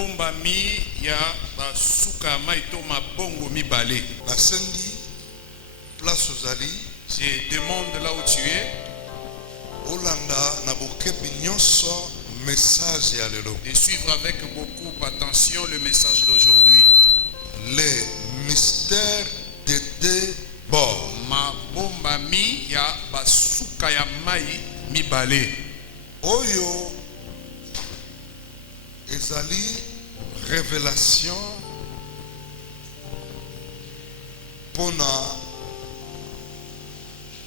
mabombami ya basuka maito mabongo mibale. Nasengi place ozali. Je demande là où tu es. Olanda na bokebi nyonso message ya lelo. De suivre avec beaucoup d'attention le message d'aujourd'hui. Les mystères des deux bords. Mabombami ya basuka ya mai mibale. Oyo ezali révélation pona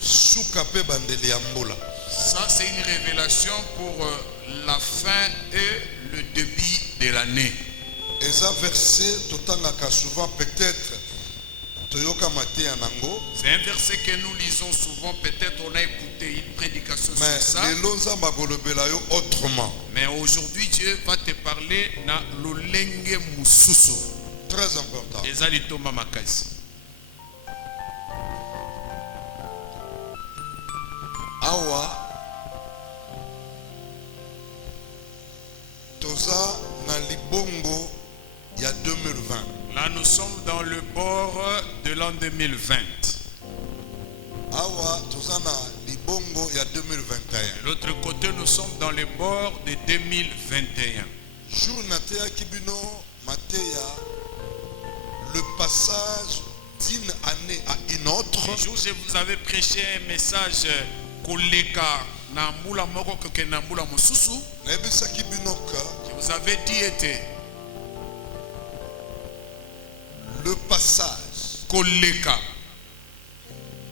suka pe bandeli ya mbula. Ça c'est une révélation pour la fin et le début de l'année. Et ça verset totangaka souvent peut-être toyoka maté anango. C'est un verset que nous lisons souvent, peut-être on a écouté une prédication sur ça. Mais autrement. Mais aujourd'hui Dieu va te parler na lolenge mususu. Très important. Ezali toma makasi. Awa toza na libongo ya 2020. Là nous sommes dans le bord de l'an 2020. Awa toza na libongo ya 2021. De l'autre côté nous sommes dans le bord de 2021. Jour natea kibino mateya le passage d'une année à une autre. Le jour où je vous avais prêché un message koleka na mbula moko ke na mbula mosusu. Nebisa kibinoka. Je vous avais dit était le passage koleka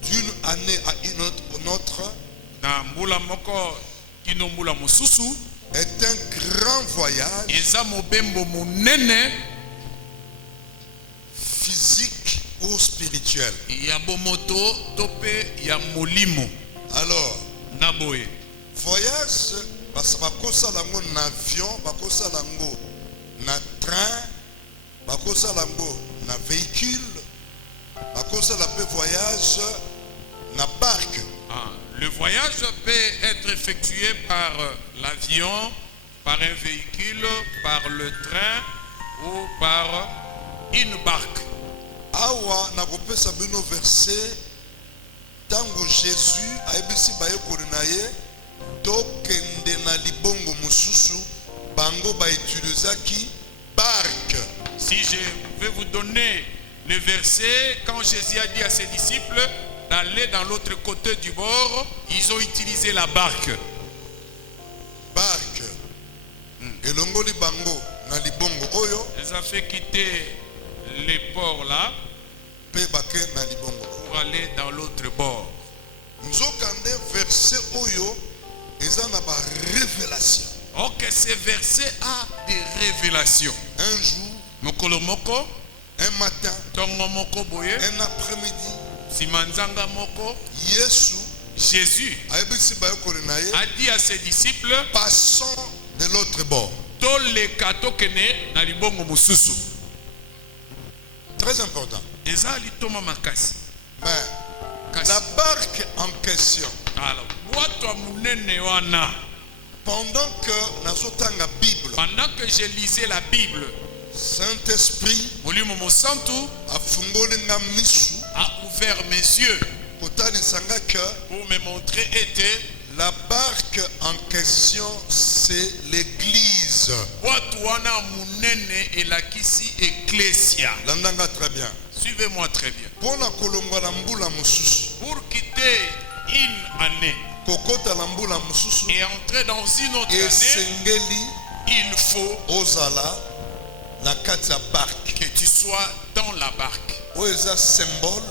d'une année à une autre na mbula moko kino mbula mosusu est un grand voyage. Eza mobembo monene physique ou spirituel. Ya bomoto tope ya molimo. Alors, naboye voyage bakosa lango na avion, bakosa lango na train, bakosa lango na véhicule, bakosa la pe voyage na barque. Le voyage peut être effectué par l'avion, par un véhicule, par le train ou par une barque. Awa na kopesa bino verset tango Jésus aibisi baye korinaye tokende na libongo mususu bango ba utilisaki barque. Si je vais vous donner le verset, quand Jésus a dit à ses disciples d'aller dans l'autre côté du bord, ils ont utilisé la barque. Barque. Elongoli bango na libongo oyo. Ils ont fait quitter les ports là pour aller dans l'autre bord. Nzokande verset oyo ezana ba révélation. Ok, ce verset a des révélations. Un jour, mokolo moko, un matin, tongo moko boye, un après-midi, simanzanga moko, Jésus a dit à ses disciples, passons de l'autre bord. Toleka tokene na libongo mususu. Très important. Ezali toma makasi. Mais la barque en question. Alors, boato munene wana. Pendant que je lisais la Bible, Saint-Esprit a ouvert mes yeux pour me montrer était la barque en question, c'est l'église. Landanga très bien. Suivez-moi très bien. Pour quitter une année et entrer dans une autre année, il faut que tu sois dans la barque. C'est un symbole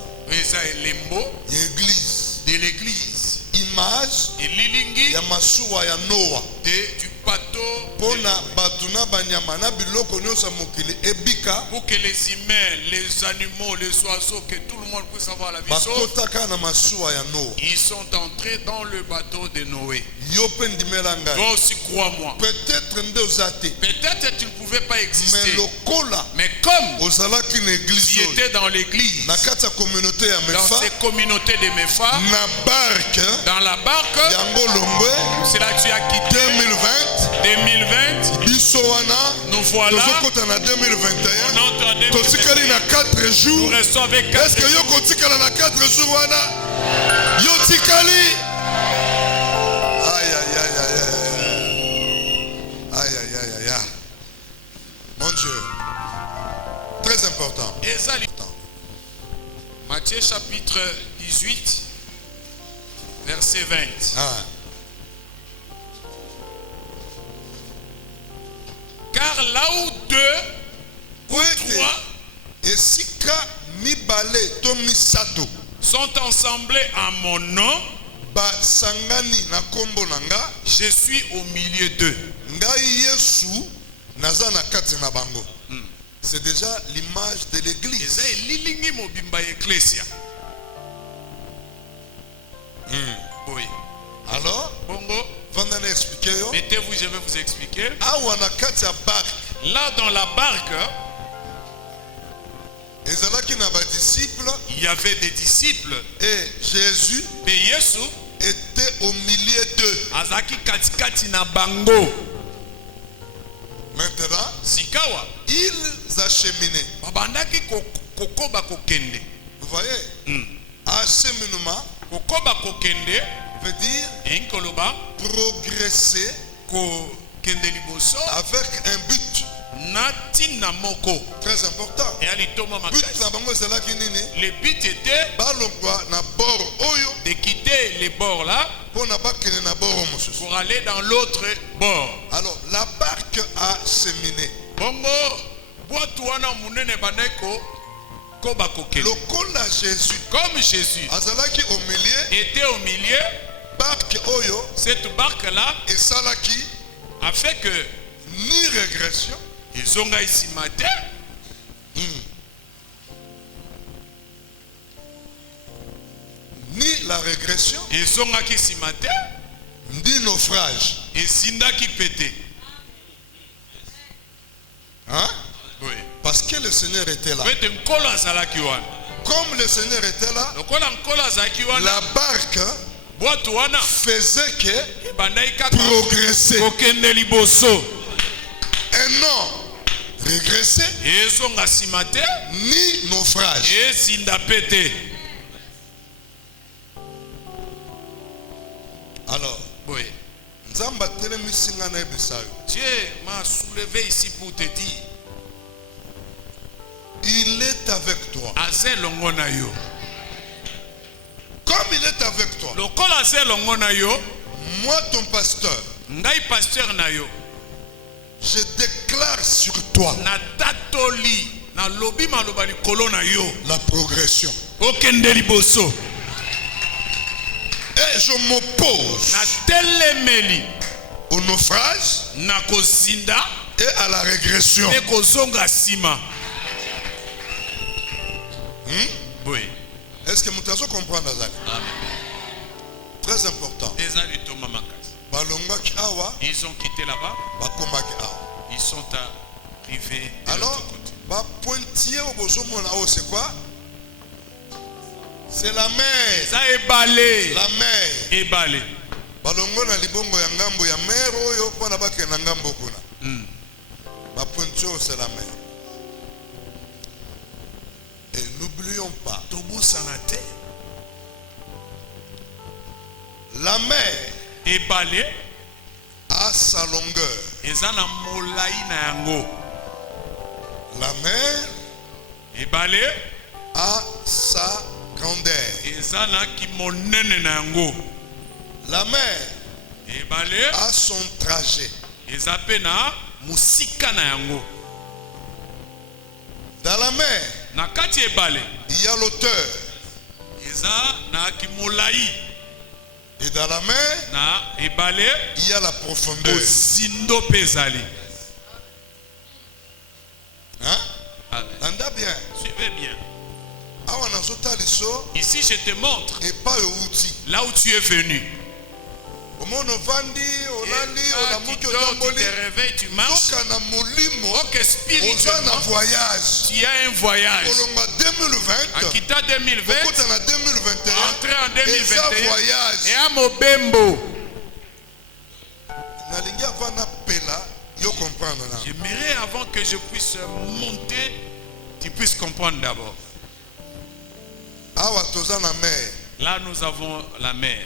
de l'église. Image et lilingi ya masuwa ya Noah du bateau pona batuna banyama na biloko nyosa mokili ebika pour que les humains, les animaux, les oiseaux, que tout le monde puisse avoir la vie sauve. Bakotaka na masuwa ya Noah. Ils sont entrés dans le bateau de Noé. Yo pe ndimela ngai. Toi aussi crois-moi. Peut-être ndozate. Peut-être tu ne pouvais pas exister. Mais lokola. Mais comme ozalaki na église, tu étais dans l'église, na kati ya communauté ya mefa, dans ces communautés de Mefa, na barque, dans la barque, yango longwe, c'est là que tu as quitté 2020. 2020, biso wana nous voilà. tozokota na On 2021 entre en totikali 2021. na 4 Nous jours. restons avec Est-ce 4 que yo kotikala na 4 jours wana yo tikali? Aïe aïe aïe aïe aïe aïe aïe aïe aïe aïe. Mon Dieu, très important. Et ça, Matthieu chapitre 18, verset 20. Ah. Car là où deux ou Kwete trois esika mibale to misato sont ensemblés en mon nom, basangani na kombo na nga, je suis au milieu d'eux. ngai Yesu naza na kati na bango. C'est déjà l'image de l'église. Eza elilingi mobimba ecclesia. Oui. Alors, Bongo, vandana expliquer yo. mettez-vous, je vais vous expliquer. Awa na kati ya barque, Là dans la barque, ezalaki na ba disciples il y avait des disciples. et Jésus Et Yesu était au milieu d'eux. azaki katikati na bango. Maintenant, Sikawa ils acheminaient. babandaki kokoba kokende. Vous voyez, acheminement Kokoba kokende veut dire enkoloba progresser kokende liboso avec un but na ntina moko. très important. Et alitoma But makasi. na bango ezalaki nini? Le but était Balongwa na bord oyo de quitter les bords là pour na bakene na bord mosusu. pour aller dans l'autre bord. Alors, la barque a cheminé. Bongo bwatu wana munene bandeko koba kokende. Lokola Jésus Comme Jésus azalaki au milieu, était au milieu, barque oyo cette barque là esalaki a fait que ni régression ils ont ici matin ni la régression ils ont ici matin ni naufrage. et Zinda qui pétait. Hein? Oui. Parce que le Seigneur était là. Peut-être un kola zalaki wana. Comme le Seigneur était là, Lokola nkola zalaki wana. la barque Bwatu wana faisait que bandai kaka progresser kokende liboso. et non régresser Ezonga nsima te ni naufrage. ezinda pe te. Alors, Oui. Nzamba telemisi nga na yebisa yo. Dieu m'a soulevé ici pour te dire, Il est avec toi. aze longo na yo. Comme il est avec toi, Lokola aze longo na yo, moi ton pasteur, ngai pasteur na yo, je déclare sur toi na tatoli, na lobi maloba likolo na yo, la progression. okende liboso. Et je m'oppose Na telemeli, au naufrage na kozinda, et à la régression. e kozonga nsima. Oui. Est-ce que Moutazo comprend Nazali? Amen. Très important. Eza litoma makasi. Balongaki awa, Ils ont quitté là-bas, bakomaki awa. ils sont arrivés de Alors, l'autre côté. ba pointier au bozomona awa, c'est quoi? C'est la mer. Ça ebale. La mer. Ebale. Balongo na libongo ya ngambo ya mer oyo pona bake na ngambo kuna. Ba pointier c'est la mer. Et n'oublions pas, Tobo sanate. la mer Ebale. a sa longueur. Eza na molai na yango. La mer Ebale. a sa grandeur. Eza na kimonene na yango. La mer Ebale. a son trajet. Eza pe na musika na yango. Dans la mer, Na kati ebale. il y a l'auteur. Eza na kimolai. Et dans la mer, Na ebale. il y a la profondeur. Ozindo pezali. Hein? Amen. Anda bien. Suivez bien. Awa nazota liso Ici, je te montre et pas outil. là où tu es venu. Omono vandi, olali, Tu olamuki dors, tu otamboli. te réveilles, tu marches. Toka na molimo, Ok, oza na spirituellement, voyage. tu as un voyage. Kolonga 2020, Akita 2020, okota na 2021, entrer en eza 2021. voyage. Et à Mobembo. Nalingi avana comprendre. J'aimerais avant que je puisse monter, tu puisses comprendre d'abord. Awa toza na mer. Là, nous avons la mer.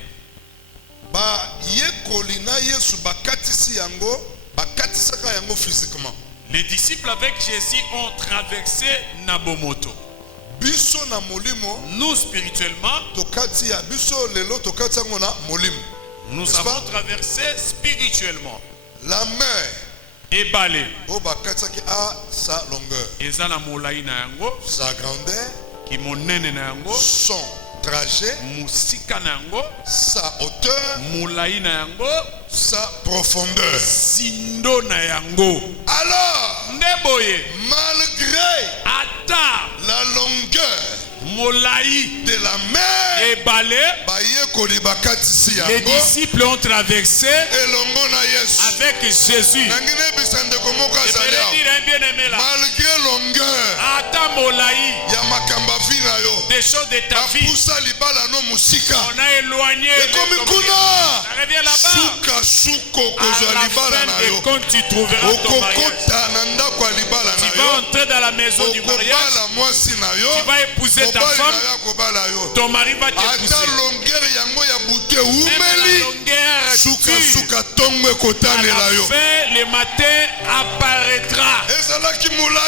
Ba yekoli na Yesu bakatisi yango, bakatisaka yango physiquement. Les disciples avec Jésus ont traversé Nabomoto. Biso na molimo, Nous spirituellement, tokati ya biso lelo tokati yango na molimo. nous avons traversé spirituellement. La mer Et balé. o bakatisaki a sa longueur, Ezana molai na yango, sa grandeur, ki monene na yango, son trajet, musika na yango, sa hauteur, molai na yango, sa profondeur. sindo na yango. Alors, Ndeboye, malgré ata la longueur molai de la mer, et balé, bayekoli bakatisi les yango disciples ont traversé elongo na Yesu. avec Jésus. Nangine bisande komoko Je azali vais awa. dire un bien-aimé là. Malgré longueur Ata molai, ya makamba vi na yo, des choses de ta vie, bapusa libala no musika on a éloigné. ekomi les kuna Ça revient là-bas. suka suko À kozwa la libala fin na des yo, comptes, tu trouveras ton mariage. okokota na ndako ya libala Tu na vas yo, entrer dans la maison du mariage. okobala mwasi na yo, Tu vas épouser ta mobali femme. na yo akobala yo. Ton mari va t'épouser. Ata longueur yango ya butu Même la eumeli, longueur suka dure, suka ntongo à ekotalela la yo. fin, le matin apparaîtra. Ezalaki molai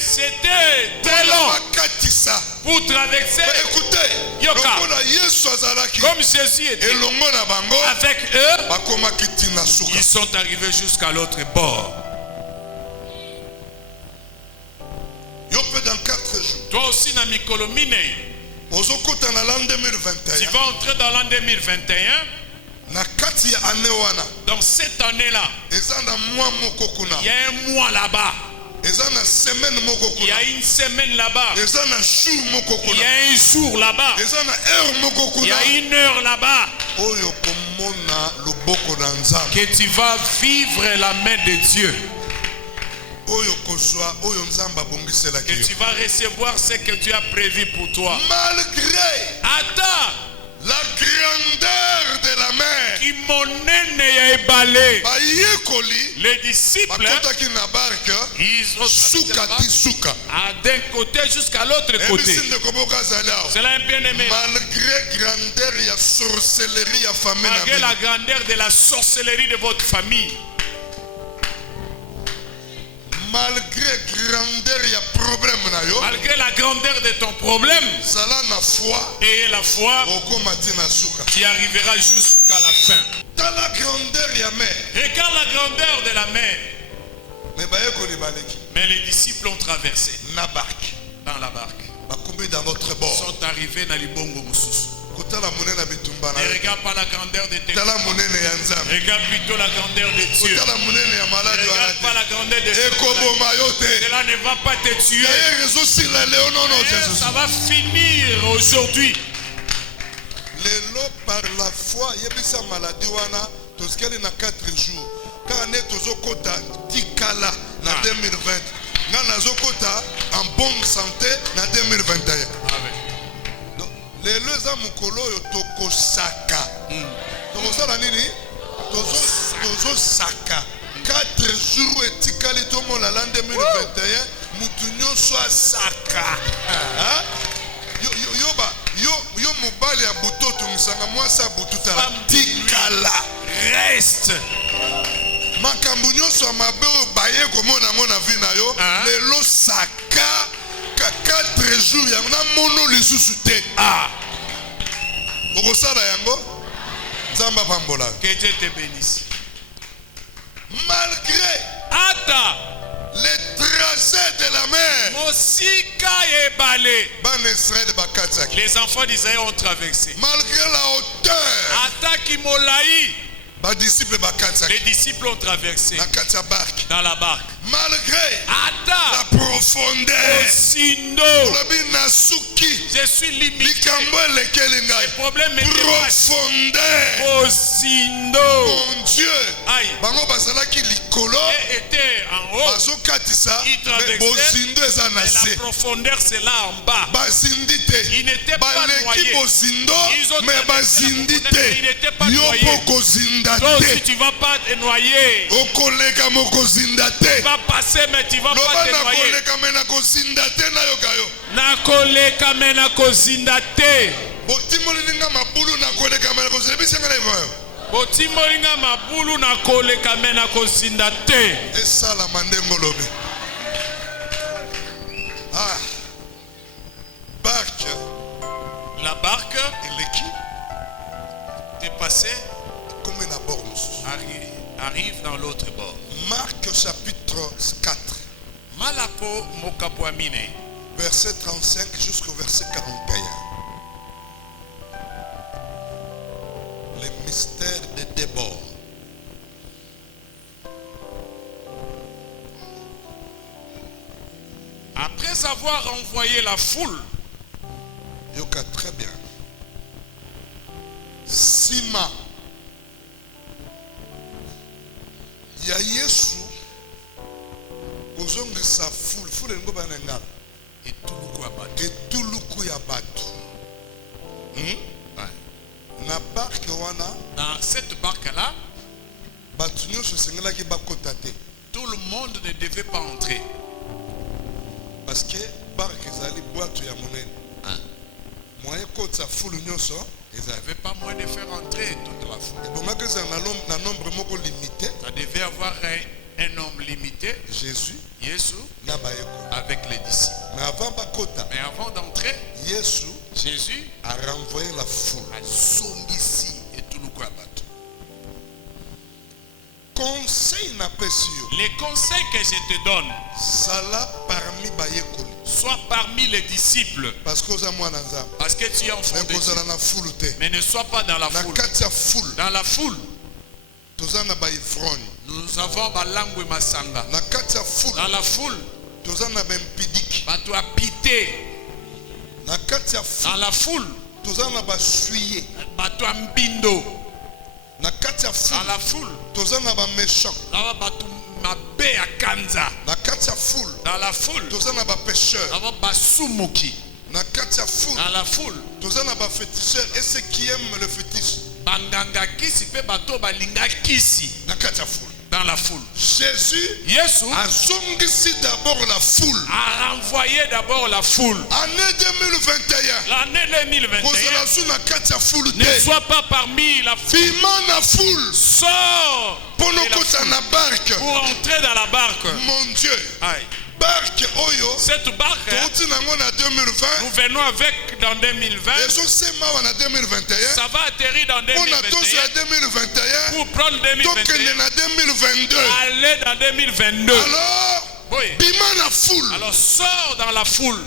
C'était très long bakatisa. pour traverser. Écoutez, Yoka. lokola Yesu azalaki Comme Jésus était elongo na bango, avec eux, bakomaki tina suka. ils sont arrivés jusqu'à l'autre bord. Yo pe dans 4 jours, Toi aussi, na mikolo minei, ozokota na l'an tu 2021, vas entrer dans l'an 2021. na kati ya ane wana, Dans cette année-là, eza na mwa moko kuna, il y a un mois là-bas, eza na semaine moko il y kuna, a une semaine là-bas, eza na jour moko il y kuna, a un jour là-bas, eza na heure moko il y kuna, a une heure là-bas, oyo komona loboko na Nzambe, que tu vas vivre la main de Dieu, oyo kozwa oyo Nzambe abongiselaki que yo. tu vas recevoir ce que Dieu a prévu pour toi. Malgré Attends, la grandeur de la mer, qui monene ya ebale, bayekoli les disciples, bakotaki na barke ils ont suka ti suka. d'un côté jusqu'à l'autre côté. Ebisi ndeko moko azali awa. C'est là un bien-aimé. Malgré grandeur ya sorcellerie ya famille na Malgré la bino, grandeur de la sorcellerie de votre famille, malgré grandeur ya problème na yo, malgré la grandeur de ton problème, zala na foi et la foi, okoma ti na suka. tu arriveras jusqu'à la fin. Tala grandeur ya mer, Regarde la grandeur de la mer. me bayekoli baleki Mais les disciples ont traversé na barke, dans la barque. bakombi dans l'autre Ils bord. sont arrivés dans Libongo Moussus. Kotala monene na bitumba na Ne yo, regarde pas la grandeur de tes. tala monene ya Nzambe, Regarde plutôt la grandeur de Dieu. kotala monene ya Ne maladi wana regarde pas te, la grandeur de Dieu. ekoboma yo te. Cela ne va pas te tuer. D'ailleurs, ezosila leo nono Mais Jésus. ça va finir aujourd'hui. Lelo par la foi yebisa maladie wana tosikeli na 4 jours. Kaka ne tozokota tikala na 2020. Nga nazokota en bonne santé na 2021. Amen. Donc, lelo eza mokolo oyo tokosaka. Tokosala nini? Tozosaka. 4 jours etikali tomona l'an 2021. Mutu nyonso asaka. Hein? Yo mobali ya butu otungisanga mwasi ya butu tala tikala. Reste. Makambo nyonso ya mabe oyo baye komona yango na vi na yo, lelo saka ka 4 jours yango na mono lisusu te. Okosala yango Nzambe apambola. Que Dieu te bénisse. Malgré Ata. les trajets de la mer, Mosika ebale. Ban Israël bakataki. Les enfants d'Israël ont traversé. Malgré la hauteur, Ata Kimolaï. ba disciples bakataki. Les disciples ont traversé Na kati ya barke. dans la barque. malgré ata la profondeur, osindo olobi nasuki je suis limité likambo elekeli ngai, le problème est profondeur. osindo Mon Dieu, aïe bango bazalaki likolo et était en haut bazokatisa, il mais traversait bozindo eza na mais se. la profondeur c'est là en bas Bazindi te, il n'était pas baleki noyé bozindo, ils ont mais traversé bazindi la profondeur, mais il te, n'était pas yo noyé. mpo kozinda donc si te, tu vas pas te noyer okoleka mokozinda tu te. vas passer mais tu vas pas Loba te noyer nakoleka me nakozinda te nayoka yo. nakoleka me nakozinda te Botimoli nga mabulu nakoleka me nakozinda bisanga na yo. botimolinga mabulu nakoleka me nakozinda te Esala mandengo lobe. Ah. Barque la barque eleki dépassée comme na bord mosusu. arrive dans l'autre bord. Marc chapitre 4, Malako mokabwamine verset 35 jusqu'au verset 41. Les mystères de débord. après avoir envoyé la foule Yoka très bien. Sima. Ya Yesu. Kozongisa foule. Foule ngo banengala. etuluku ya bato Etuluku ya batu. Na barke wana. dans cette barque là Batu nyonso sengelaki bakota te. tout le monde ne devait pas entrer Parce que barke ezali boîte ya monene. Moyen kota foule nyonso il n'y ezali. avait pas moyen de faire entrer toute la foule. Ebongaki eza na nombre moko limité. Ça devait avoir un nombre limité, Jésus Yesu, na bayeko. avec les disciples. Mais avant bakota, Mais avant d'entrer, Yesu Jésus a renvoyé la foule. a zongisi et tout le quoi bateau. Conseil na pesi yo. Les conseils que je te donne, Sala parmi bayekoli. sois parmi les disciples, Parce que oza mwana nzambe. parce que tu es enfant Mais de Dieu. kozala na foule te. Mais ne sois pas dans la Na foule. kati ya foule, Dans la foule, toza na baivrogne. nous avons Balangwe Masanga. Na kati ya foule, Dans la foule, toza na bempidiki. tu as pité. Na kati ya Dans foule, la foule, toza na basuye. tu as mbindo. Na kati ya Dans foule, la foule, toza na baméchant. tu mabe à Kanza. Na kati ya foule, Dans la foule, toza na bapêcheur. Basumuki. Na kati ya foule, Dans la foule, toza na baféticheur. Et ceux qui aiment le fétiche. banganga kisi pe bato balinga kisi. Na kati ya foule. Dans la foule, Jésus Yesu azongisi d'abord la foule. a renvoyé d'abord la foule. Année 2021. L'année 2021, Kozala su na kati ya foule ne te. sois pas parmi la foule. Bima na foule. Sors Pono de la kota foule na barque. pour entrer dans la barque. Mon Dieu. Aïe. Barque oyo. Cette barque, Touti nango na 2020. nous venons avec dans 2020. Ezo sema wana 2021. Ça va atterrir dans On a tous 2021 à 2021. pour prendre Donc 2021. na 2022. Aller dans 2022. Alors, Oui. bima na foule. Alors sors dans la foule.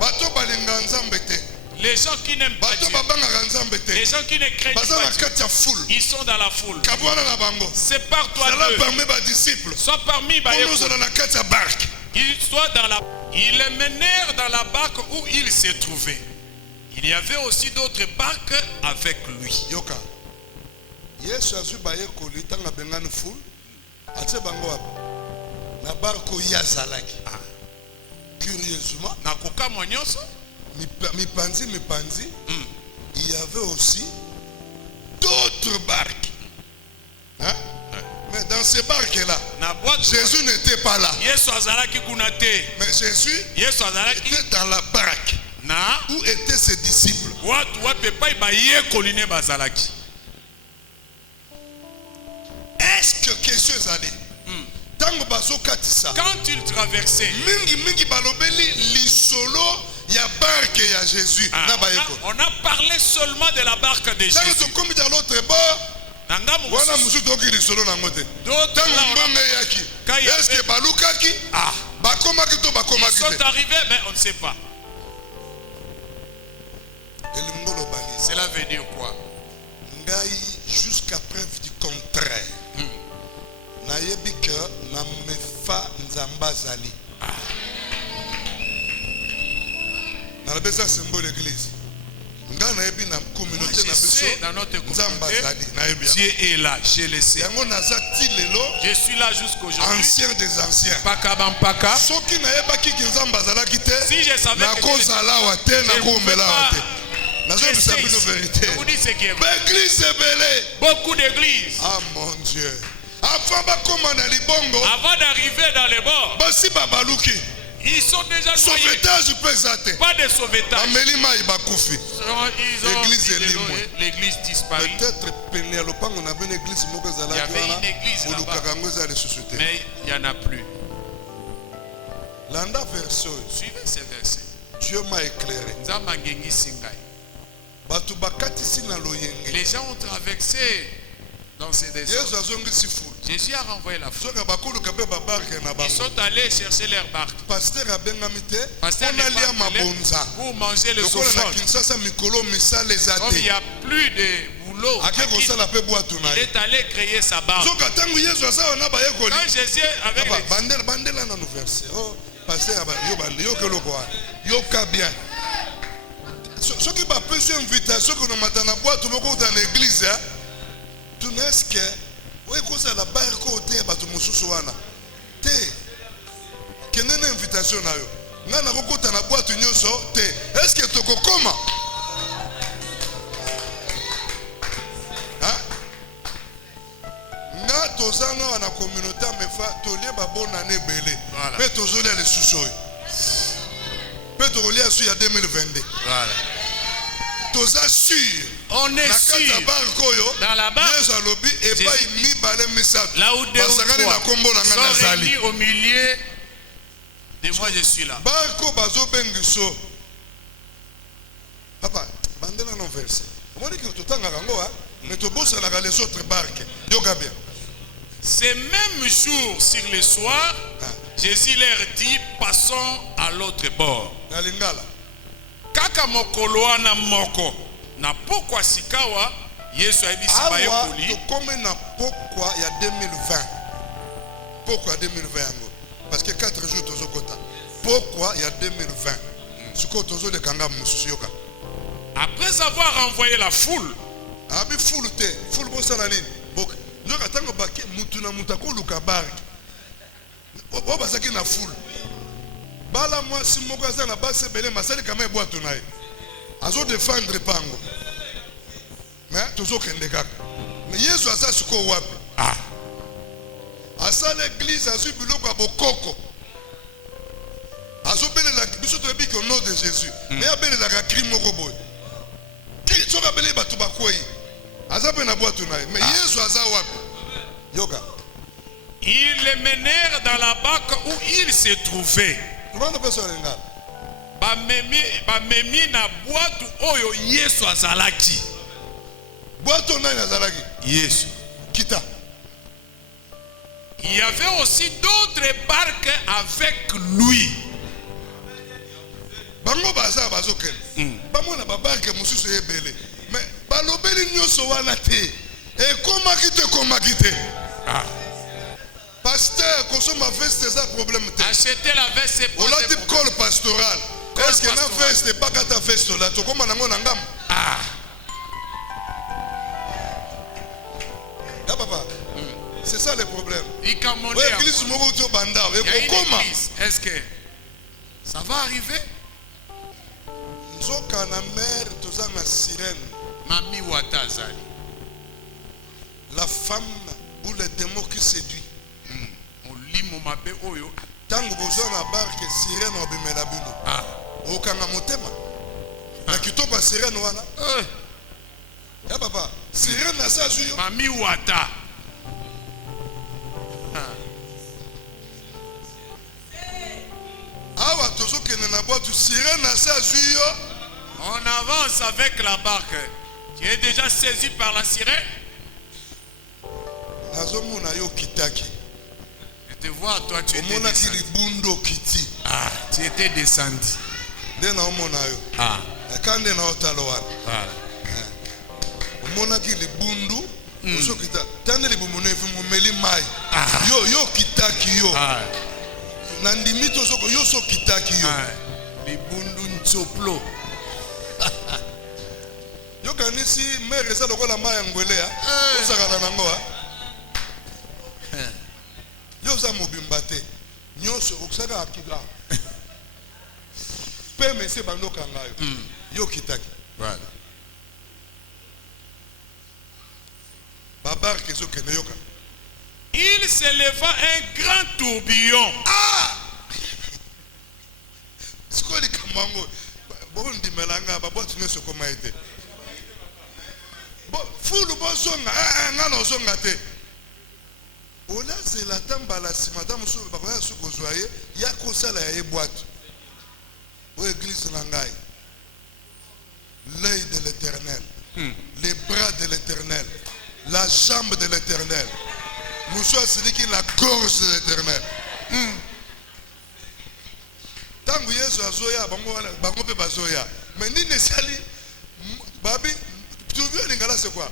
Bato balinga nzambe te. Les gens qui n'aiment pas Bato Dieu, babanga nzambe te. les gens qui ne craignent Baza pas na Dieu, kati ya foule. ils sont dans la foule. Kabwana na bango. Sépare-toi Sala d'eux. parmi ba disciples. Sois parmi Pono Bayekou. zala na kati ya barque. Ils soient dans la. Ils les menèrent dans la barque où il se trouvait. Il y avait aussi d'autres barques avec lui. Yoka. Yesu azwi bayekoli tanga bengani foule. Atie bango wapi? Na barko yazalaki. Curieusement, Nakoka Mwanyonso, mipanzi, il y avait aussi d'autres barques. Hein? Mais dans ces barques-là, na boîte. Jésus n'était pas là. Yesu azalaki kuna te. Mais Jésus Yesu azalaki était dans la barque. na Où étaient ses disciples? watu wapepai bayekoli ne bazalaki. Est-ce que question ezali? Tango bazokatisa. Quand il traversait, Mingi balobeli lisolo ya barque ya Jésus. Na bayeko. on a parlé seulement de la barque de Tango Jésus. tokomi dans l'autre bord, Nangamu wana musu toki lisolo nango te. d'autres Tango là, mbongo eyaki. Quand il y Est-ce que balukaki? Ah, Bakomaki to ils bakomaki sont te. arrivés, mais on ne sait pas. Elingolo bani. Cela veut dire quoi? Ngai jusqu'à preuve du contraire. nayebi que na mefa nzamba zali. Na la besa symbole l'église. Nga nayebi na communauté na biso. Dans notre Nzamba zali nayebi. Dieu est là, je le sais. Yango naza ti lelo. Je suis là jusqu'aujourd'hui. Ancien des anciens. Paka bampaka. Soki nayeba ki nzamba zalaki te. Si je savais na que kozala wa te na komela wa te. Nazo je bisa bino vérité. vous dis ce qui est vrai. L'église est belle. Beaucoup d'églises. Ah mon Dieu. Avant bakoma na libongo. Avant d'arriver dans les bords. Basi babaluki. Ils sont déjà noyés. Sauvetage pesate. Pas de sauvetage. Amelima ibakufi. L'église disparue. Peut-être pene lopango na ben église moko zala. Il y avait une église là-bas. Mais il n'y en a plus. Landa verso. Suivez ces versets. Dieu m'a éclairé. Les gens ont traversé dans ces déserts. Jésus a renvoyé la foule. Ils sont allés chercher leur barque. Pasteur pour manger le sophon. Comme il n'y a plus de boulot, il est allé créer sa barque. Quand Jésus avec les... Ce qui m'a fait une invitation que nous matana boîte tout beaucoup dans l'église, tu n'es que oui cause la barre côté bato mususu wana te kene na invitation na yo nga na kokota na boîte nyonso te est-ce que toko koma hein nga tozanga wana communauté mefa tolie babona ne belé pe tozolia les susoy pe tozolia su ya 2022 Voilà. On est sûr dans la barque. Là où deux ou trois sont réunis au milieu de moi, je suis là. Papa, bandela non verset. On dit que tout le temps, mais tu bosses dans les autres barques. Ce même jour, sur le soir, Jésus leur dit, passons à l'autre bord. Kaka mokolo wana moko na pokwa sikawa Yesu ayebisi bayekoli tokome na pokwa ya 2020 pokwa ya 2020 yango parce que 4 jours tozokota pokwa ya 2020 siko tozolekanga mususu yoka après avoir envoyé la foule abi foule te foule bosana nini bok nyoka tango baki mutu na mutu akoluka barke o basaki na foule bala moi si moko aza na base belé masali kama eboato na ye azo défendre pango mais tozo kende kaka mais Yesu aza siko wapi asa l'église azu biloko bokoko azo belela biso to bi que au nom de Jésus mais abelela ka crime moko boy ki soka bele bato bakoyi aza pe na boato na ye mais Yesu aza wapi yoka ils les menèrent dans la barque où ils se trouvaient. Bamemi na boîte oyo Yesu azalaki. Boîte nani azalaki? Yesu. Kita. Il y avait aussi d'autres barques avec lui. Bango baza bazoken. Bango na ba barque mususu ebele. Mais balobeli nyoso wana te. Et comment quitter? Pasteur, consomme ma veste, c'est un problème. Acheter la veste, c'est pas. On l'a dit col pastoral. Est-ce que la veste n'est pas qu'à ta veste là? Tu comprends l'angam? Papa, c'est ça le problème. Il y a une église. Est-ce que ça va arriver? Zoka na mère, tu as ma sirène. Mami Watazali. La femme ou le démon qui séduit. Tango bozo na barke sirène obimela bino. Okanga motema. Na kitoko sirène wana. Ya papa, sirène na sa zuyo. Mami Wata. Awa tozo kene na boîte sirène na sa zuyo. On avance avec la barque. Tu es déjà saisi par la sirène? Nazomona yo kitaki. Je te vois, toi, tu étais descendu. Tu étais descendu. Oso kita. Tande li bomone fu momeli mai. Yo kitaki yo. Nandimi to soko yo so kitaki yo. Libundu ntsoplo. Yo kanisi mere za lokola mai ngwelea. Osakana nango ha. Yo za mobimba te. Nyoso okusaka akida. Pe mese bando kangayo. Yo kitaki. Voilà. Babar keso kene yoka. Il s'éleva un grand tourbillon. Sikoli kamango. Bon di melanga babo tune soko maite. Bon fulu bo zonga ngano zonga te. Ola zela tambala si madame so bakoya suko zoye ya kosala ya boîte. O église nangai. L'œil de l'Éternel. Les bras de l'Éternel. La jambe de l'Éternel. Moussa c'est qui la gorge de l'Éternel. Tangu Yesu azoya bango pe bazoya. Mais ni ne sali babi tu veux lingala c'est quoi?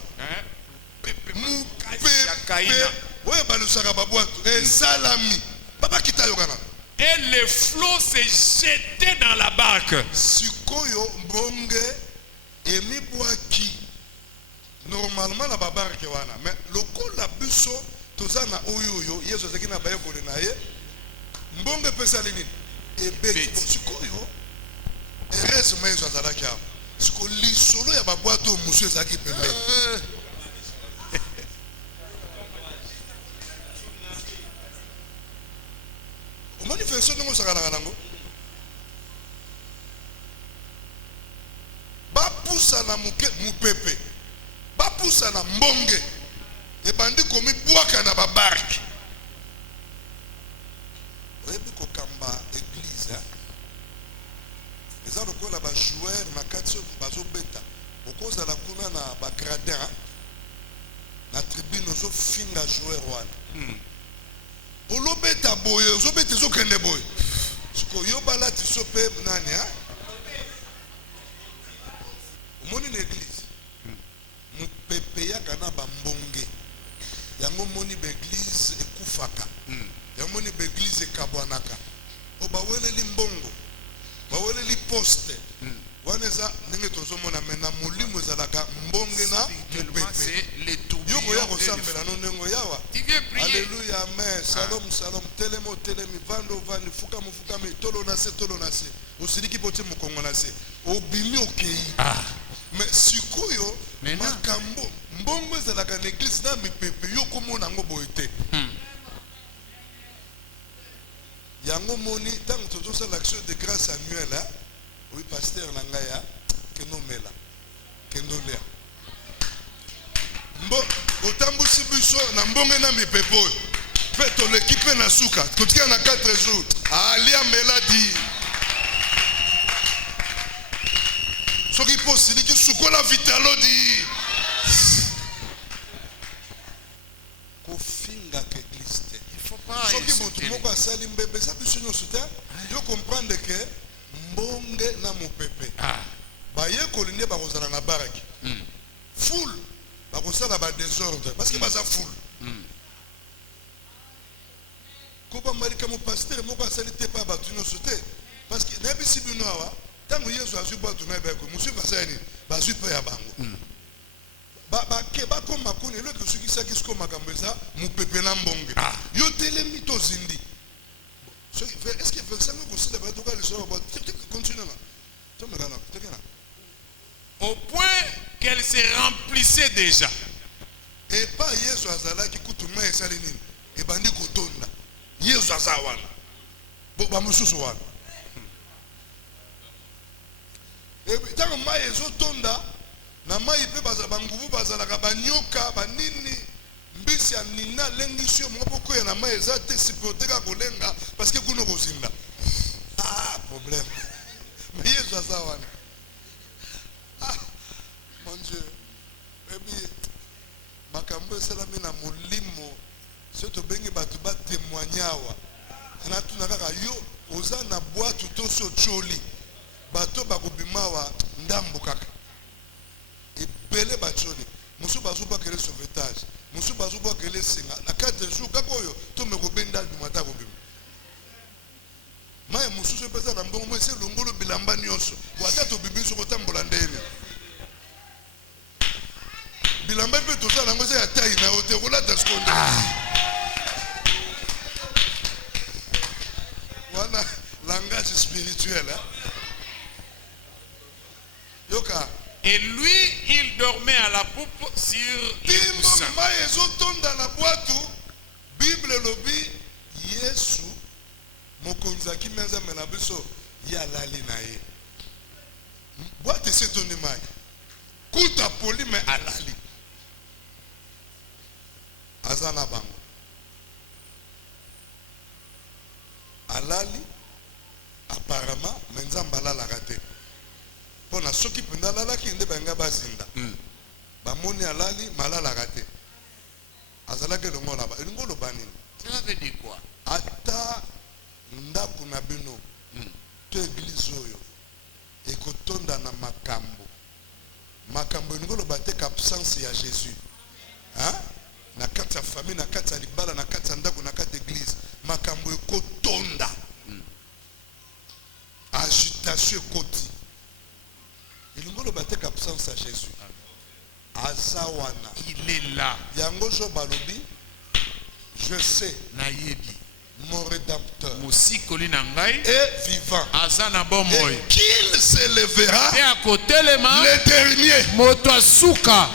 Ouais balusaka babwa et salami. Baba kita yokana. Et les flots se jetaient dans la barque. Sikoyo mbonge emi boaki. Normalement la barque wana mais lokola biso tozana oyoyo Yesu zaki na baye kole na ye. Mbonge pesa lini? Ebe sikoyo erese mais Yesu azalaki aho. Siko lisolo ya babwato musu ezaki pembe. Manifestation ngo sakana nango bapusa na mupepe bapusa na mbonge e bandi komi bwaka na babarke oyebi kokamba église eza lokola ba joueur na kati bazobeta okozala kuna na bagradin na tribune ozofinga joueur wana olobeta boye ozobeta ezokende boye siko yo balati so pe nani ha omoni na église mopepe yaka na bambonge yango moni baeglise ekufaka yango moni baeglise ekabwanaka o baweleli mbongo baweleli poste wana eza ndenge tozomona me na molimo ezalaka mbonge na mopepe yoko ya kosambela no ndenge yawa. Alléluia, amen. Salom, salom. Telemo, telemi, vando, vandi, fukamo, fukame, tolo nase, tolo nase. Osidiki pote mukongo nase. Obimi okei. Mais sikoyo, makambo, mbongo ezalaka na église na mipepe yoko mona ngo boite. Yango moni, tant que tu as l'action de grâce annuelle, oui, pasteur Nangaya, que nous mela, que nous lea. Mbo, otambusi biso na mbonge na mipepo. Feto l'équipe na suka. Kotika na 4 jours. Alia meladi. Soki posili ki sukola vitalo di. Kofinga ke gliste. Il faut pas soki mutu moko asali mbebe sa biso nyonso te. Yo comprendre que mbonge na mopepe. Bayekoli nde bakozala na baraki. Full. Bakosala ba désordre parce que baza full. Koba malika mo pasteur moko asali te pa batu nyonso te parce que na bisi bino awa tango Yesu azu batu na beko musu basani bazu pe ya bango. Ba koma koni le que soki saki sko makambo eza mopepe na mbonge. Yo telemi to zindi. So est-ce que veut ça me considère pas toka le so ba continue là. To me kana tekena. Au point qu'elle se remplissait déjà. Et pas Yesu azala ki kutuma esali nini. E bandi kotonda. Yesu azawana. Bo ba mususu wana. E tango mai ezotonda na mai pe baza bangubu bazala ka banyoka banini mbisi anina lengisio moko ya na mai ezate sipoteka kolenga parce que kuno kozinda. Problème. Mais Yesu azawana. Mon Dieu. Baby, makambo salami na molimo soto bengi batu ba témoignawa. Na tuna kaka yo oza na boîte to so choli. Bato bakobimawa ndambo kaka. Ebele bacholi. Musu bazo ba kele sauvetage. senga na 4 jours kakoyo to me ko benda du mata ko bim maya mususu pesa na mbongo mo se longolo bilamba nyonso wata to bibiso ko tambola ndene bilamba pe to sala ngo se ya tayi na hotel ko la daskonde wana langage spirituel hein? Yoka. Et lui, il dormait à la poupe sur les coussins. Dans la boîte, Bible lobi Yesu mokonzaki menza menabiso ya lali na ye. Boîte c'est ton image. Kuta poli mais alali. Azana bango. Alali apparemment menza mbala la raté. Pona soki penda lala ki nde banga bazinda. Bamoni alali malala raté. Azala ke longo là-bas. Longo bani. Cela veut dire quoi? Ata ndaku na bino. To église oyo. Ekotonda na makambo. Makambo longo bate absence ya Jésus. Hein? Na kati ya famille, na kati ya libala, na kati ya ndaku, na kati ya église. Makambo ekotonda. Agitation ekoti. Il battre absence à Jésus. Azawana. Il est là. Yango jo balobi. Je sais. Nayebi. Mon rédempteur est vivant. Et qu'il se lèvera. Et à côté le dernier. Motoasuka.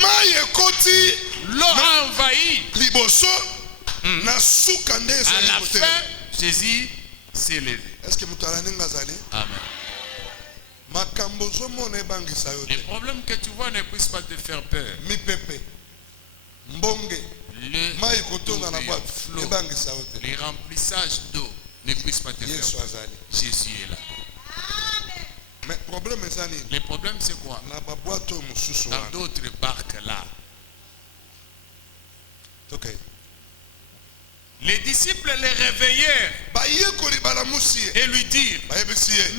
Maye koti. L'eau a envahi. Liboso. Na suka nde. À la fin, Jésus s'est levé. Est-ce que mutalani ngazali? Amen. Les problèmes que tu vois ne puissent pas te faire peur. Les remplissages d'eau ne puissent pas te faire peur. Jésus est là. Mais le problème c'est quoi? Dans d'autres barques là. Okay. Les disciples les réveillèrent et lui dirent: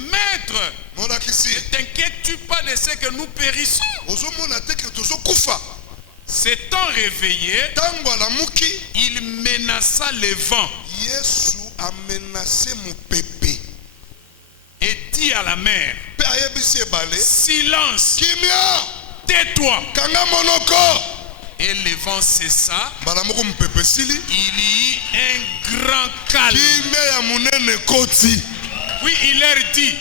Maître, ne t'inquiètes-tu pas de ce que nous périssons? S'étant réveillé, il menaça le vent et dit à la mer: Silence, tais-toi. Et le vent cessa. Il y eut un grand calme. Oui, il leur dit: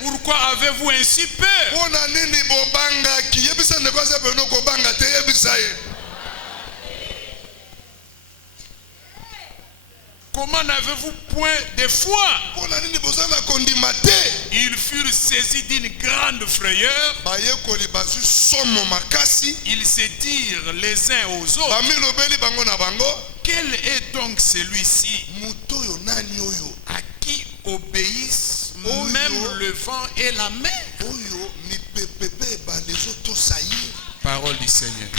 pourquoi avez-vous ainsi peur? Comment n'avez-vous point de foi? Ils furent saisis d'une grande frayeur. Ils se dirent les uns aux autres: quel est donc celui-ci à qui obéissent même le vent et la mer? Parole du Seigneur.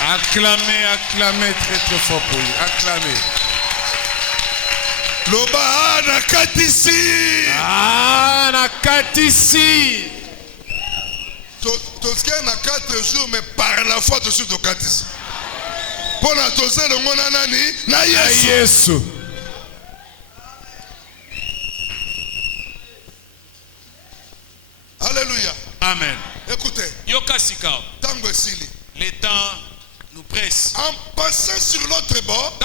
Acclamez, acclamez très très fort pour lui. Acclamez. Loba nakatisi. Ah, nakatisi. Toskia na 4 jours mais par la foi dessus to katisi. Pour la toser le mona nani na Yesu. Alléluia. Amen. Écoutez. Yokasika. Tango sili. Le temps nous presse. En passant sur l'autre bord,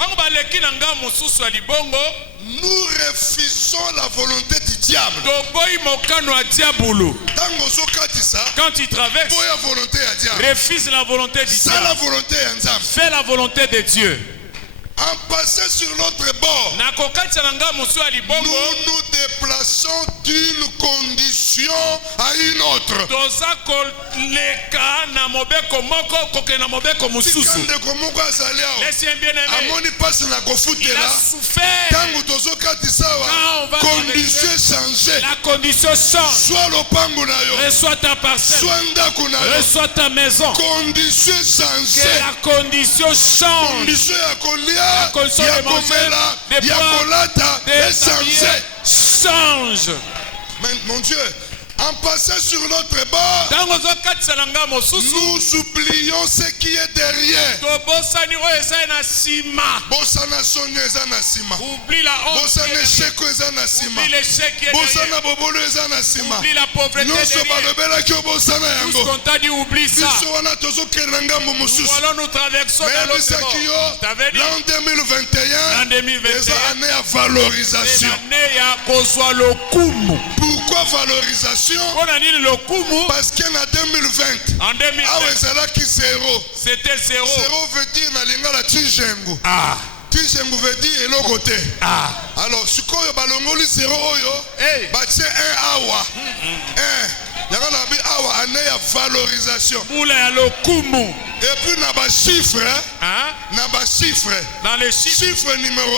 nous refusons la volonté du diable. Quand il traverse, refuse la volonté du diable. Fais la volonté de Dieu. En passant sur l'autre bord, nous nous déplaçons d'une condition à une autre. Laissez bien aimé. Il a souffert. La condition change. Reçois ta parcelle. Reçois ta maison. Que la condition change. La condition de manger, de boire, de s'habiller change. Mon Dieu, En passant sur l'autre bord, nous oublions ce qui est derrière. Bosana sonyo eza na sima. Oublie la honte. Bosana échec eza na sima. Oublie l'échec qui est Bosana bobolo eza na sima. Oublie la pauvreté Nyonso balobela ki bosana tout ce yango. qu'on t'a dit, oublie ça. Biso wana tozokenda ngambo Nous mosusu. allons nous traverser dans l'autre bord. Je t'avais dit, L'an 2021, en 2021, eza année à c'est valorisation. l'année ya kozwa lokumu. Pourquoi valorisation? Mpona nini lokumu? Parce qu'en 2020, En 2020, awa ezalaki zéro. c'était zéro. Zéro veut dire na lingala tijengu. Ah. Tijengu veut dire eloko te. Ah. Alors sikoyo balongoli zéro oyo, Hey. batie un awa. Un. Yango na bi awa année ya valorisation. Moula ya lokumu. Et puis na ba chiffre, Hein? na ba chiffre. Dans les chiffres, Chiffre numéro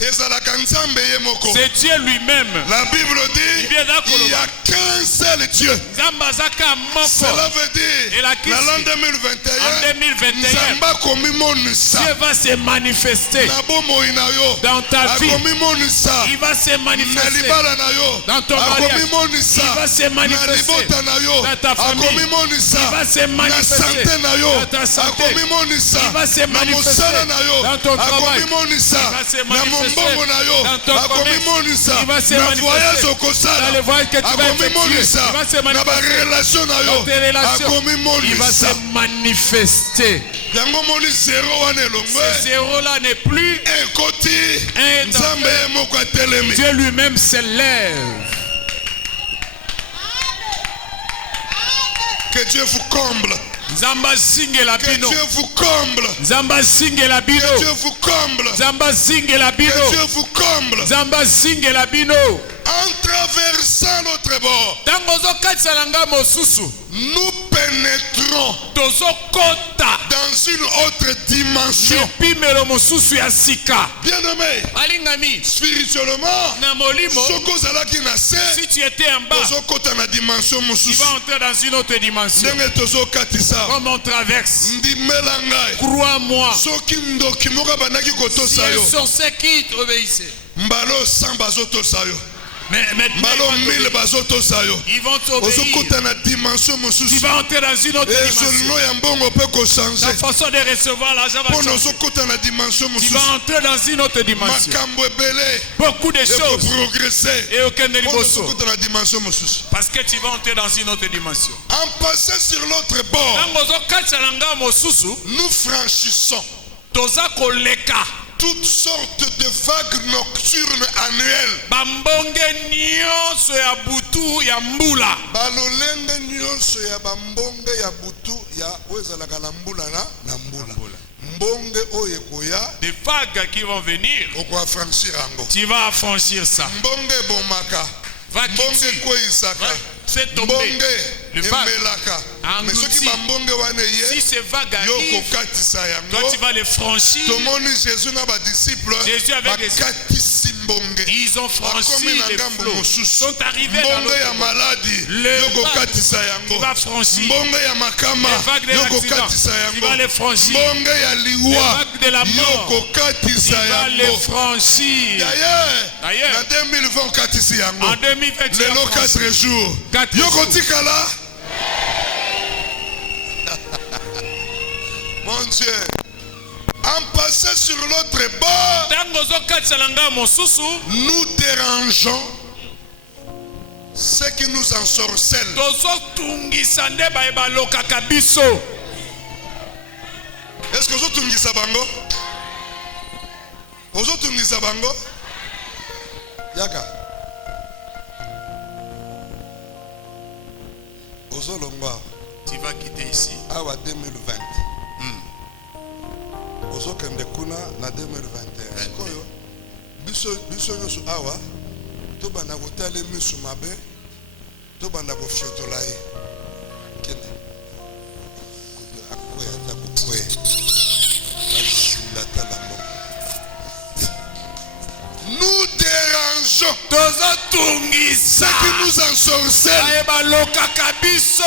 1, ezalaka nzambe ye moko. c'est Dieu lui-même. La Bible dit Bien d'accord. il n'y a qu'un seul Dieu. Zambazaka moko. Cela veut dire Et la dans l'an 2021, En 2021, Nzamba komimonisa Dieu va se manifester na bomoi na yo. dans ta vie. Akomimonisa Il va se na manifester libala na yo. dans ton mariage. Akomimonisa Il va se na manifester libota na yo. dans ta famille. Akomimonisa Il va se na manifester santé na yo. dans ta santé. Akomimonisa Il va se na manifester mosala na yo. dans ton travail. Akomimonisa Il va se na manifester mombongo na yo. dans ton commerce. Akomimonisa Il va se na manifester voyage dans okosala. les voyages que tu vas effectuer. Akomimonisa Il va se na manifester ba relation na dans yo. tes relations. Il va Akomimonisa se manifester. yango moni zéro wana elongwe Ce zéro-là n'est plus. ekoti Un nzambe ye moko atelemi. Dieu lui-même s'élève. Que Dieu vous comble. Nzamba singela Que bino. Dieu vous comble. Nzamba singela bino. Que Dieu vous comble. Nzamba singela Que bino. Dieu vous comble. Nzamba singela bino. En traversant l'autre bord, Tango ozokatisa na ngambo mosusu, nous pénétrons tozokota dans une autre dimension. epimelo mosusu ya sika. Bien-aimé, Balingami, spirituellement, na molimo, soko ozalaki na se, si tu étais en bas, ozokota na dimension tu mosusu. vas entrer dans une autre dimension. Ndenge tozokatisa, Comme on traverse, ndimela ngai. crois-moi, Soki ndoki moko bandaki si kotosa un yo, sorcier qui t'obéissait, mbalo 100 bazotosa yo, mais mbalo 1000 bazotosa yo, ils vont t'obéir. ozokota na dimension Tu mosusu. vas entrer dans une autre dimension. ezolino ya mbongo mpe Ta kochange façon de recevoir l'argent va mpona changer. ozokota na dimension Tu mosusu. vas entrer dans une autre dimension. Makambo ebele Beaucoup de choses. ekoprogresse Et aucun de mpona liboso. ozokota na dimension mosusu. Parce que tu vas entrer dans une autre dimension. En passant sur l'autre bord, Tango ozokatisa na ngambo mosusu, nous franchissons toza koleka toutes sortes de vagues nocturnes annuelles. bambonge nyonso ya butu ya mbula. balolenge nyonso ya bambonge ya butu ya oyo ezalaka na mbula na mbula mbonge oyo ekoya Des vagues qui vont venir, okoafranchir yango. tu vas affranchir ça. mbonge ebomaka, Va qui mbonge tue, ekweyisaka, c'est tombé. mbonge Le vague emelaka. englouti. Mais soki bambonge wana Si eye ces vagues yo arrivent, kokatisa toi tu yango. vas les franchir. tomoni jésus na badisciple Jésus avec les- bakatisi mbonge. Ils ont franchi bakomi na les ngambo flots. mosusu. Sont arrivés dans mbonge ya l'autre. maladi Le yo vague kokatisa Tu yango. vas franchir. mbonge ya makama Les vagues de yo l'accident, kokatisa tu vas yango. les franchir. mbonge ya Les liwa vagues de la yo mort, tu kokatisa vas les yango. franchir. D'ailleurs, D'ailleurs, na 2020 okatisi yango. en 2020, tu lelo vas franchir. 4 jours 4 yo jours. kotikala. Mon Dieu, en passant sur l'autre bord, Tango ozokatisa na ngambo mosusu, nous dérangeons ceux qui nous ensorcellent. tozotungisa nde baye balokaka biso. Est-ce que ozotungisa bango? Ozotungisa bango? Yaka. Ozolongwa Tu vas quitter ici. awa 2020. Ozokende kuna na 2021. Sikoyo biso nyonso awa tobanda kotala misu mabe, tobanda kofiotola ye. Kende. Akoya ta kukoye. Nous dérangeons Tozotungisa ceux qui nous ensorcellent. baye balokaka biso.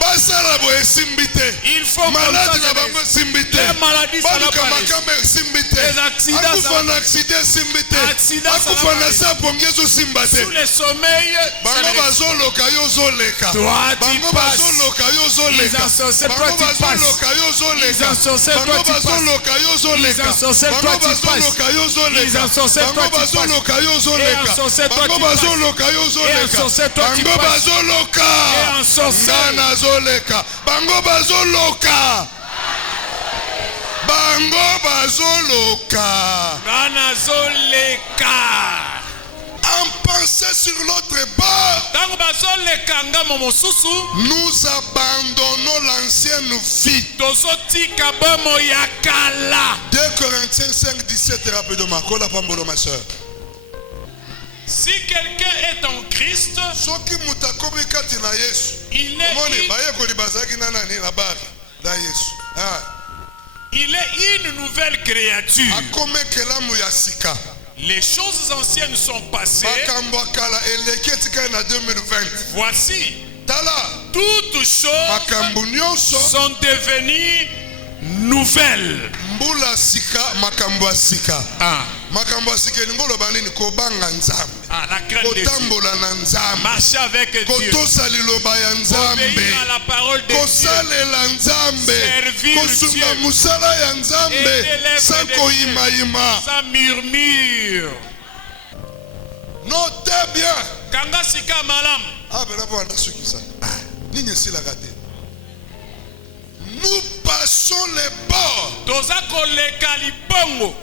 basala boye simbite Il faut malade na bango simbite les maladies ça baluka n'apparaît. makambe simbite Les accidents ça akufa na accident simbite Accident, ça akufa na n'apparaît. sa pongezo simbate Sous le sommeil, ça bango n'arrive. bazoloka yo zoleka Toi, tu bango passes. bazoloka yo zoleka Ils en sont ceux, toi, bango tu passes. bazoloka yo zoleka Ils en sont ceux, toi, bango tu passes. bazoloka yo zoleka Ils en sont ceux, toi, bango tu passes. bazoloka yo zoleka Ils en sont ceux, toi, bango tu passes. bazoloka yo zoleka Et en sont ceux, toi, bango tu passes. bazoloka yo Et en zoleka sont ceux, toi, tu bango passes. bazoloka Et en sont ceux. nga nazoleka bango bazoloka bango bazoloka Ngana zoleka. en pensée sur l'autre bord Tango bazoleka ngamo mosusu, nous abandonnons l'ancienne vie. tozotika bomo ya kala. 2 Corinthiens 5, 17 rapidement. Kola pambolo ma soeur. Si quelqu'un est en Christ, Soki mutakobi kati na Yesu. il Mone est, baye ko libazaki na nani la bari da Yesu. Ah, il est une nouvelle créature. akome kelamu ya sika. Les choses anciennes sont passées. Makambo kala eleki etika na 2020. Voici, Tala toutes choses makambo nyonso sont devenues nouvelles. mbula sika makambo ya sika. Ah, Makambo ya sika ngolo banini kobanga nzambe. la crainte de Dieu. Kotambola na nzambe. Marcher avec Dieu. Kotosa liloba ya nzambe. Obéir à la parole de Dieu. Kosalela nzambe. Servir Kosunga Dieu. musala ya Et nzambe. des lèvres Sans de koyimayima. Ça murmure. Notez bien. Kanga sika malam. Ah, ben là, on a ce qui ça. Nini si la gâté. Nous passons les bords Toza koleka libongo.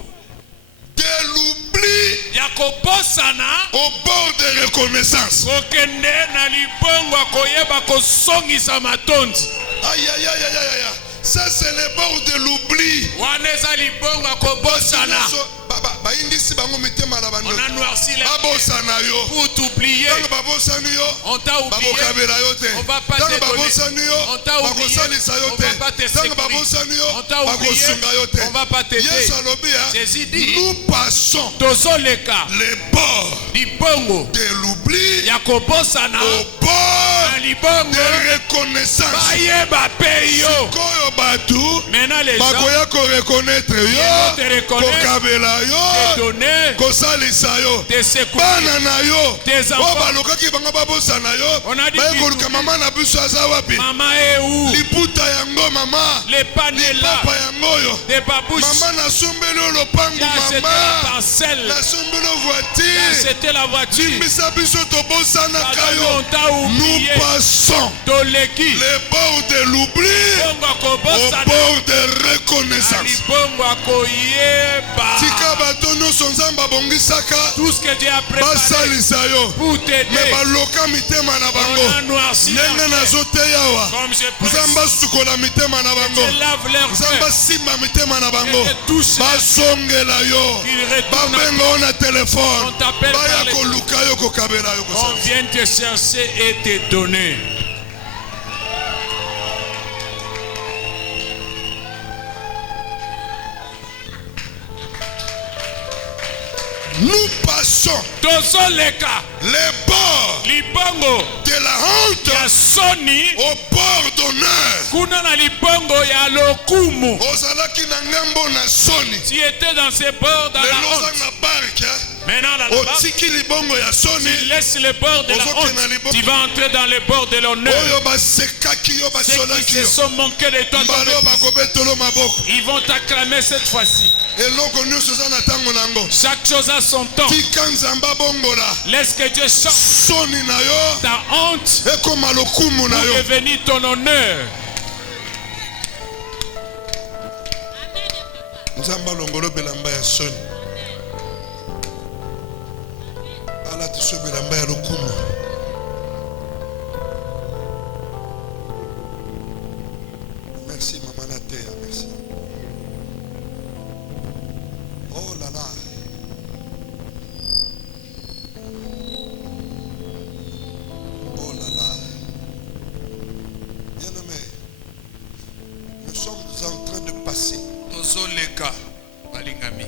de l'oubli Ya kobosana. au bord de reconnaissance. Kokende na libongo akoyeba kosongisa matondi. Aïe, aïe, aïe, aïe, aïe, aïe. Ça, c'est le bord de l'oubli. Waneza libongo akobosana. Baindisi bango mitema na bando. On a noirci les Babosana yo. pour t'oublier. Tango babosani yo. On t'a oublié. Babokabela yo te. On va pas Tango te donner. babosani yo. On t'a oublié. Bakosalisa yo On te. va pas te Tango sécuriser. babosani yo. On t'a oublié. Bakosunga yo te. On va pas t'aider. Yesu alobi ya. Jésus dit, nous passons tozoleka les bords libongo de l'oubli ya kobosana au bord na libongo de reconnaissance. bayeba pe yo. Koyo batu Maintenant les gens bakoya ko reconnaître te yo. reconnaissent, Kokabela te yo. donner, Kosalisa yo. te secourir. Bana na yo. Tes O enfants. balokaki bango babosana yo. On a dit Baye qu'il koluka mama na biso aza wapi? Maman est où? Liputa yango mama. Les panels là, Papa yango yo. des babouches. Mama nasumbeli yo lopangu Qui a acheté la mama. parcelle, Nasumbeli yo qui a voiture. acheté la voiture. Limbisa biso tobosanaka Pardon, yo. on t'a oublié. Nous passons Toleki. les bords de l'oubli Bongo au akobosana. bord de Na reconnaissance. libongo akoyeba. Tika bato nyonso nzambe abongisaka Tout ce que Dieu a préparé basalisa yo pour me t'aider. baloka mitema na On a bango noirci leur ndenge cœur. nazoteya awa Comme je presse, nzambe asukola mitema na bango je lave leur nzambe cœur. asimba mitema na bango Et te touche leur basongela yo qu'ils retournent. babenga yo na telefone On t'appelle par baya les- koluka yo kokabela yo On kosala vient te chercher et te donner. nous passons Tozoleka. les bords Libongo de la honte ya soni. au bord d'honneur Kuna na libongo ya lokumu. ozalaki na ngambo na soni Tu étais dans ces bords dans la lelo oza honte. na barke Maintenant dans la barque, otiki libongo ya tu soni laisses le bord de la Ozokena libongo. honte. Tu vas entrer dans le bord de l'honneur. oyo basekaki yo Ceux qui basolaki se yo sont moqués de toi, mbala oyo bakobetolo maboko ils vont t'acclamer cette fois-ci. eloko nyonso eza na ntango na yango Chaque chose a son temps. tika nzambe abongola Laisse que Dieu change soni na yo ta honte ekoma lokumu na pour yo devenir ton honneur. nzambe alongolo bilamba ya soni alati so bilamba ya lokumu merci mama nateya merci oh là là oh là là bien aimé nous sommes en train de passer Tozoleka balingami.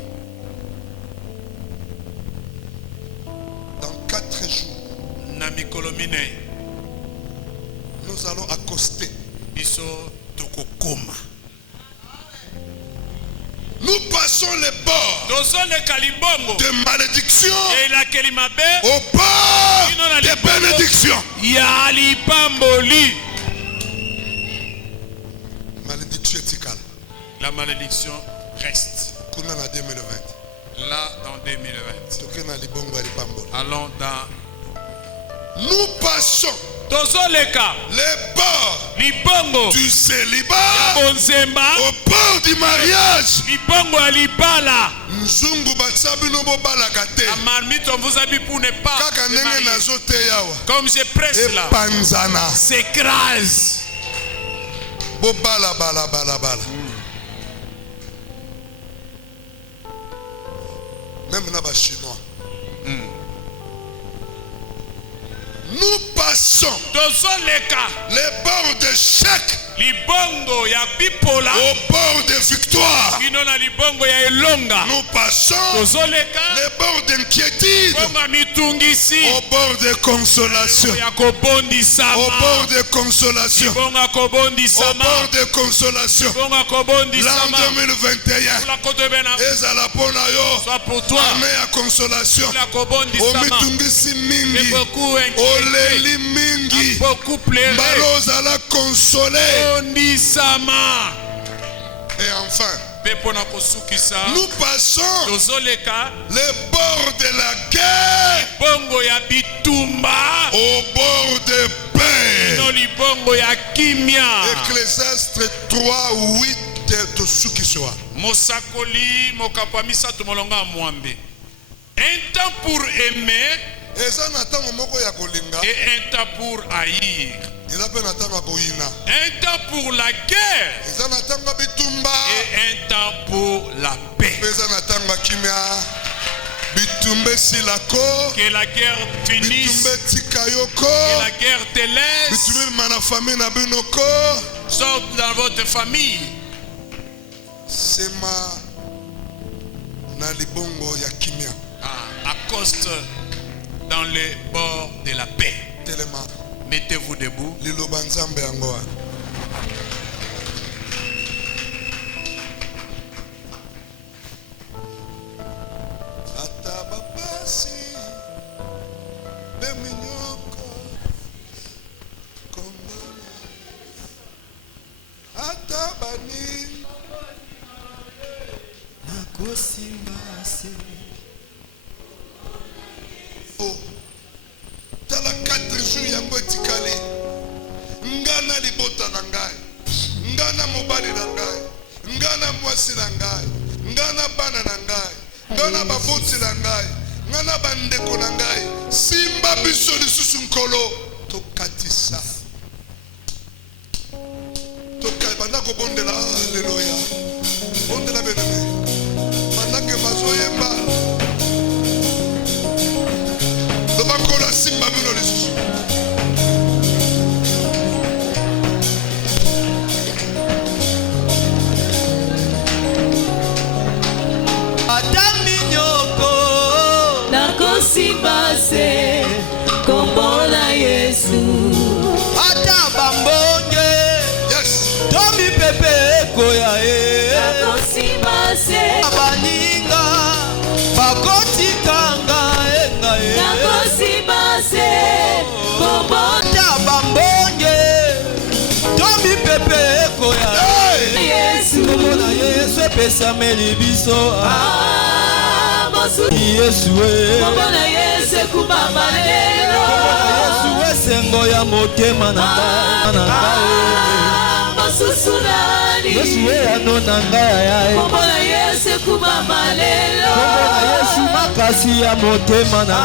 dans 4 jours Na mikolo minei. nous allons accoster poster. Biso tokokoma. Nous passons les bords de malédiction au bord de bénédiction. Malédiction éticale. La malédiction reste. Là, dans 2020. Allons dans... Nous passons les bords du célibat au bord du mariage. Comme je presse là, s'écrase. Même dans les Chinois. Nous passons les bords de chèque au bord de victoire. Nous passons les bords d'inquiétude au bord de consolation. Au bord de consolation. Au bord de consolation. L'an 2021 ezala pona yo année ya consolation. Omitungisi mingi oleli mingi mbaloza la consoler. Et enfin, nous passons les bords de la guerre au bord de paix. Ecclésiaste 3:8 tosukisoa. Mosakoli mokapamisa tumolonga mwambe. Un temps pour aimer et un temps pour haïr. Un temps pour la guerre et un temps pour la paix. Que la guerre finisse, que la guerre te laisse, sorte dans votre famille. Accoste dans les bords de la paix. Mettez-vous debout. Tala 4 jours ya botikali. Ngana libota na ngai. Ngana mobali na ngai. Ngana mwasi na ngai. Ngana bana na ngai. Ngana baboti na ngai. Ngana bandeko na ngai. Simba biso lisusu nkolo tokatisa. Banda ko bondela haleluya. Bondela beneme. Banda ke mazoyemba. Lobakola simba bino lisusu. Adami nyoko nakosibase kombola Yesu. Ata bambonge Yes. Tomi pepe koya nakosibase abaninga bakoti kanga enga nakosibase ata bambonge Tomi pepe koya Yesu kombola Yesu epesameli biso Yesu kombola Yesu kumama lelo Yesu esengo ya motema na masusulani Yesu ano na ngai kombola Yesu kumama lelo Yesu makasi ya motema na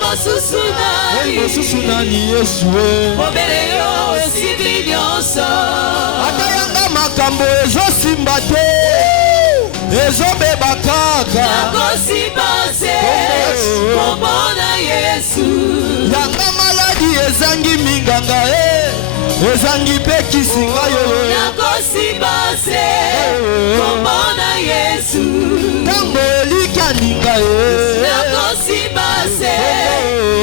masusulani Yesu obele yo esili nyonso atayanga makambo ezosimba te ezobeba kaka nakosibase kombola Yesu yanga maladi ezangi minganga ezangi pe kisinga yo nakosibase kombola Yesu tango elikaninga nakosibase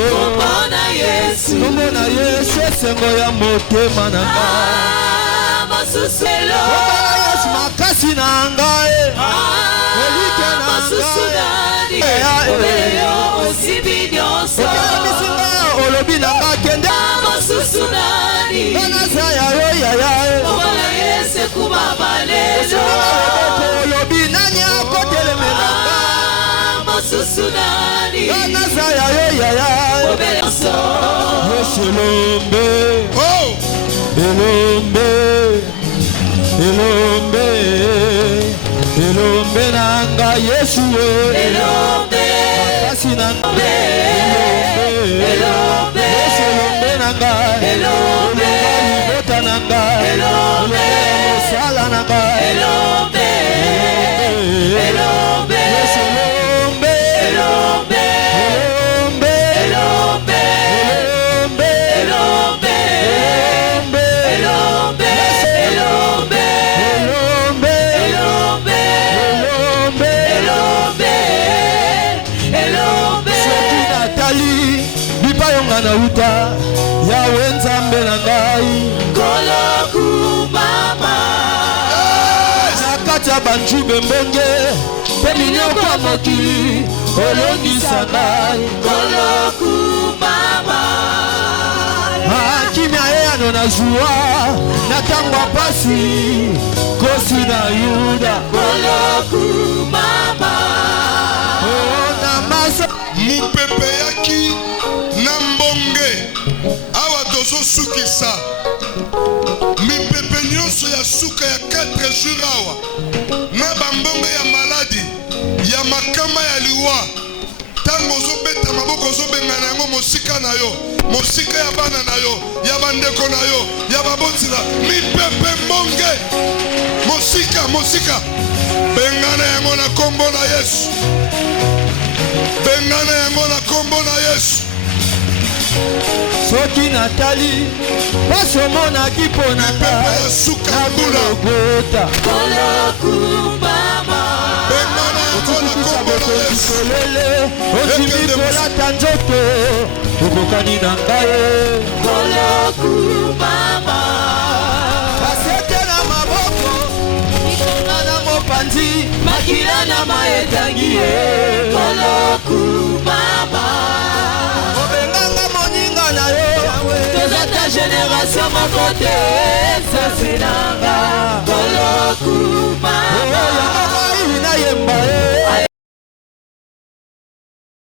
kombola Yesu na Yesu esengo ya motema na ngai Masusu elo Yesu makasi na ngai Elike na ngai Obeleyo osibi nyonso Olobi na ngai kende Masusu nani Nanaza ya yo ya ya Obala Yesu kumabalelo Olobi nani akotelemela Masusu nani Nanaza ya yo ya ya Obeleyo Elombe Oh! Elombe Elombe Elombe nanga Yesu Elombe Makasi nanga Elombe Elombe nanga Elombe Libota nanga Elombe Sala nanga Elombe Elombe Elombe Elombe Elombe Elombe Elombe Elombe Elombe Elombe Elombe Elombe Elombe soki natali bipayonga na uta yawe nzambe na ngai Kolokumama na kati ya banjube mbonge mpe minoko ya mokili olongisa ngai Kolokumama akimia ye ano na zuwa na ntango ya pasi kosi na yuda Kolokumama na maso Mupepe yaki na mbonge awa tozosukisa mipepe nyonso ya suka ya 4 jours awa na bambonge ya maladi ya makama ya liwa ntango ozobeta maboko ozobengana yango mosika na yo mosika ya bana na yo ya bandeko na yo ya babotila mipepe mbonge mosika bengana yango na kombo na Yesu bengana yango na kombo na Yesu soki natali pasi omonaki mpo na mipepe ya suka ya mbula kolokota Kolokumama bengana yango na kombo na Yesu solele osimi kolata nzoto okokani na ngai Kolokumama basete na maboko ikonga na mopanzi Makila na maetangi ye Kolokumama obenganga moninga na yo Toza ta génération moko te Sasenanga Kolokumama